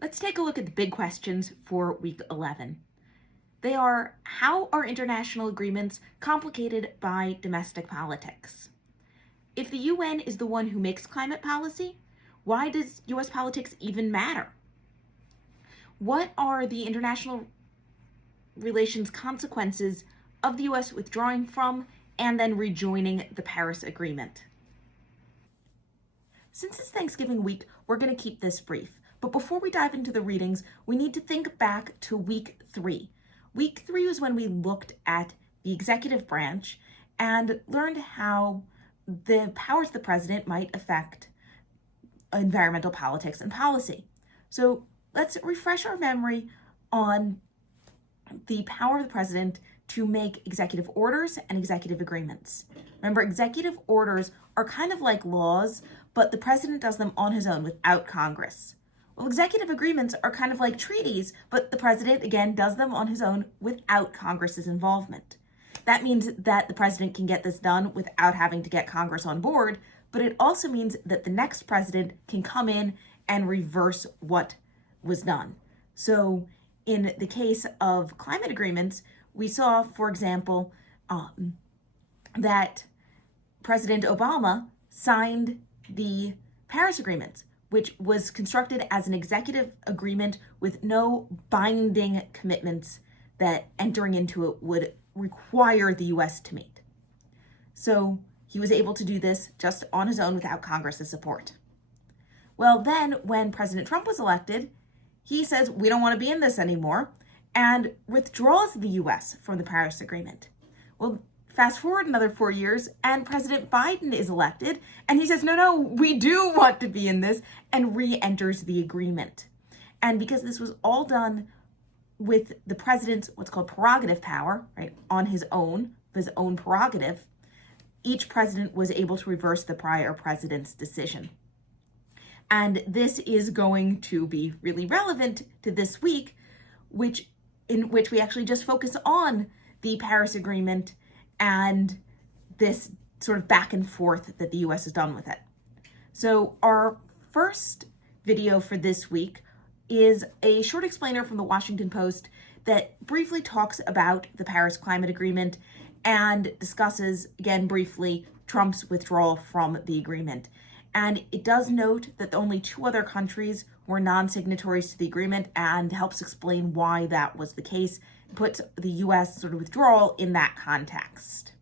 Let's take a look at the big questions for week 11. They are, how are international agreements complicated by domestic politics? If the UN is the one who makes climate policy, why does US politics even matter? What are the international relations consequences of the US withdrawing from and then rejoining the Paris Agreement? Since it's Thanksgiving week, we're going to keep this brief. But before we dive into the readings, we need to think back to week 3. Week 3 was when we looked at the executive branch and learned how the powers of the president might affect environmental politics and policy. So let's refresh our memory on the power of the president to make executive orders and executive agreements. Remember, executive orders are kind of like laws, but the president does them on his own without Congress. Well, executive agreements are kind of like treaties, but the president, again, does them on his own without Congress's involvement. That means that the president can get this done without having to get Congress on board, but it also means that the next president can come in and reverse what was done. So in the case of climate agreements, we saw, for example, that President Obama signed the Paris Agreement, which was constructed as an executive agreement with no binding commitments that entering into it would require the US to meet. So he was able to do this just on his own without Congress's support. Well, then when President Trump was elected, he says, we don't want to be in this anymore, and withdraws the US from the Paris Agreement. Well, fast forward another 4 years, and President Biden is elected, and he says, no, we do want to be in this, and re-enters the agreement. And because this was all done with the president's what's called prerogative power, right, on his own prerogative, each president was able to reverse the prior president's decision. And this is going to be really relevant to this week, in which we actually just focus on the Paris Agreement and this sort of back and forth that the US has done with it. So our first video for this week is a short explainer from the Washington Post that briefly talks about the Paris Climate Agreement and discusses, again briefly, Trump's withdrawal from the agreement. And it does note that only 2 other countries were non-signatories to the agreement and helps explain why that was the case, puts the US sort of withdrawal in that context.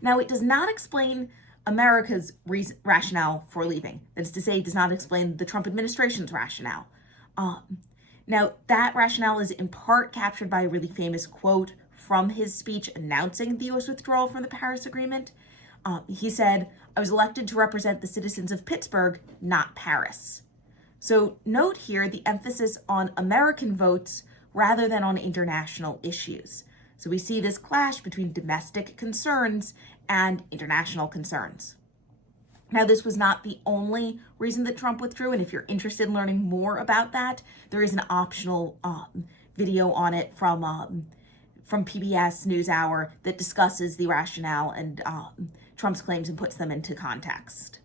Now, it does not explain America's rationale for leaving. That is to say, it does not explain the Trump administration's rationale. Now, that rationale is in part captured by a really famous quote from his speech announcing the US withdrawal from the Paris Agreement. He said, I was elected to represent the citizens of Pittsburgh, not Paris. So note here the emphasis on American votes rather than on international issues. So we see this clash between domestic concerns and international concerns. Now, this was not the only reason that Trump withdrew, and if you're interested in learning more about that, there is an optional video on it from PBS NewsHour that discusses the rationale and Trump's claims and puts them into context.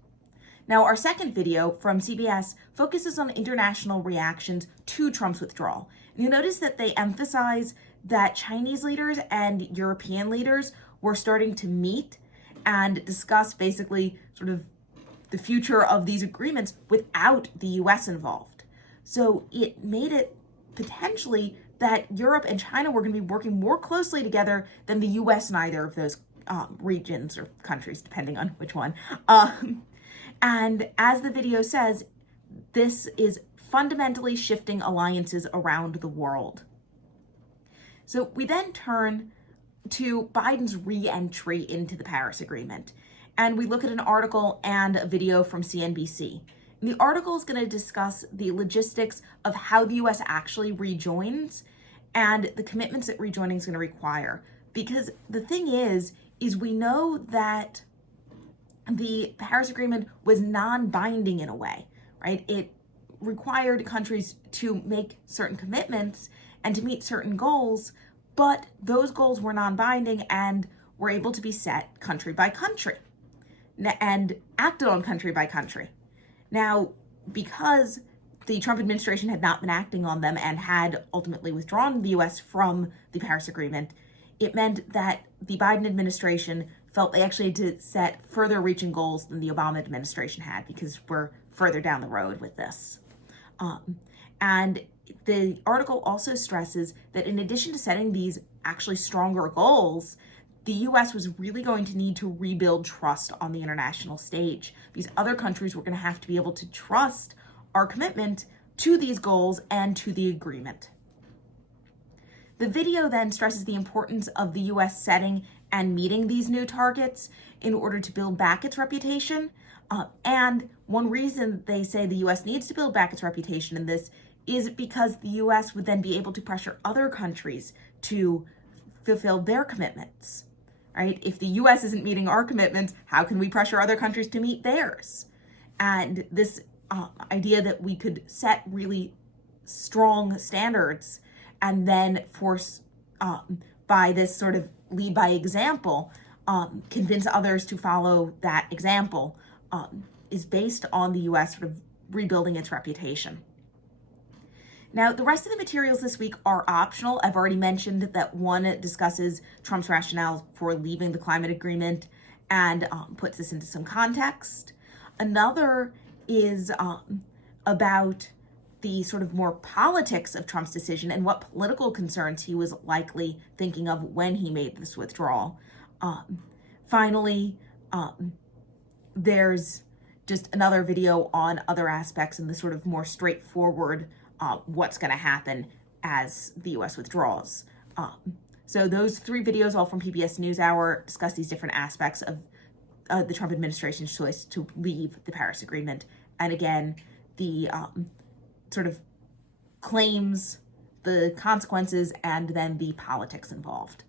Now, our second video from CBS focuses on international reactions to Trump's withdrawal. And you notice that they emphasize that Chinese leaders and European leaders were starting to meet and discuss basically sort of the future of these agreements without the US involved. So it made it potentially that Europe and China were going to be working more closely together than the US in either of those regions or countries, depending on which one. And as the video says, this is fundamentally shifting alliances around the world. So we then turn to Biden's re-entry into the Paris Agreement. And we look at an article and a video from CNBC. And the article is going to discuss the logistics of how the US actually rejoins and the commitments that rejoining is going to require. Because the thing is we know that the Paris Agreement was non-binding in a way, right? It required countries to make certain commitments and to meet certain goals, but those goals were non-binding and were able to be set country by country and acted on country by country. Now, because the Trump administration had not been acting on them and had ultimately withdrawn the US from the Paris Agreement, it meant that the Biden administration felt they actually had to set further reaching goals than the Obama administration had, because we're further down the road with this. And the article also stresses that in addition to setting these actually stronger goals, the US was really going to need to rebuild trust on the international stage. These other countries were going to have to be able to trust our commitment to these goals and to the agreement. The video then stresses the importance of the US setting and meeting these new targets in order to build back its reputation. And one reason they say the US needs to build back its reputation in this is because the US would then be able to pressure other countries to fulfill their commitments, right? If the US isn't meeting our commitments, how can we pressure other countries to meet theirs? And this idea that we could set really strong standards and then force, by this sort of lead by example, convince others to follow that example, is based on the US sort of rebuilding its reputation. Now, the rest of the materials this week are optional. I've already mentioned that one discusses Trump's rationale for leaving the climate agreement and puts this into some context. Another is about the sort of more politics of Trump's decision and what political concerns he was likely thinking of when he made this withdrawal. Finally, there's just another video on other aspects and the sort of more straightforward what's going to happen as the U.S. withdraws. So those three videos, all from PBS NewsHour, discuss these different aspects of the Trump administration's choice to leave the Paris Agreement. And again, the sort of claims, the consequences, and then the politics involved.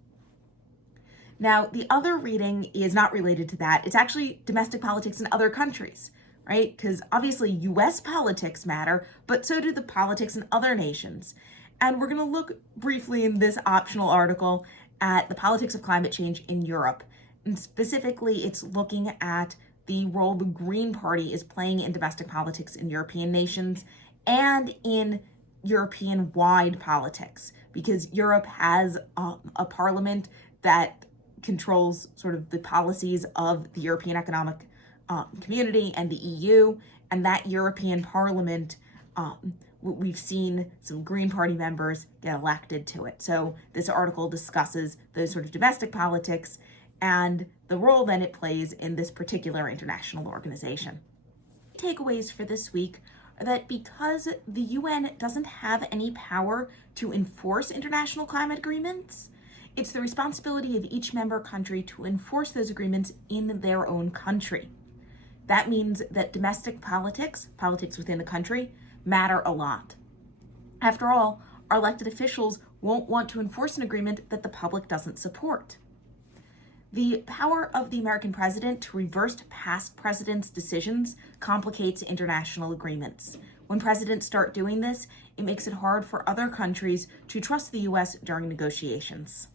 Now, the other reading is not related to that. It's actually domestic politics in other countries, right? Because obviously US politics matter, but so do the politics in other nations. And we're going to look briefly in this optional article at the politics of climate change in Europe. And specifically, it's looking at the role the Green Party is playing in domestic politics in European nations and in European-wide politics, because Europe has a parliament that controls sort of the policies of the European Economic Community and the EU, and that European Parliament, we've seen some Green Party members get elected to it. So this article discusses those sort of domestic politics and the role then it plays in this particular international organization. Takeaways for this week are that because the UN doesn't have any power to enforce international climate agreements, it's the responsibility of each member country to enforce those agreements in their own country. That means that domestic politics within the country, matter a lot. After all, our elected officials won't want to enforce an agreement that the public doesn't support. The power of the American president to reverse past presidents' decisions complicates international agreements. When presidents start doing this, it makes it hard for other countries to trust the U.S. during negotiations.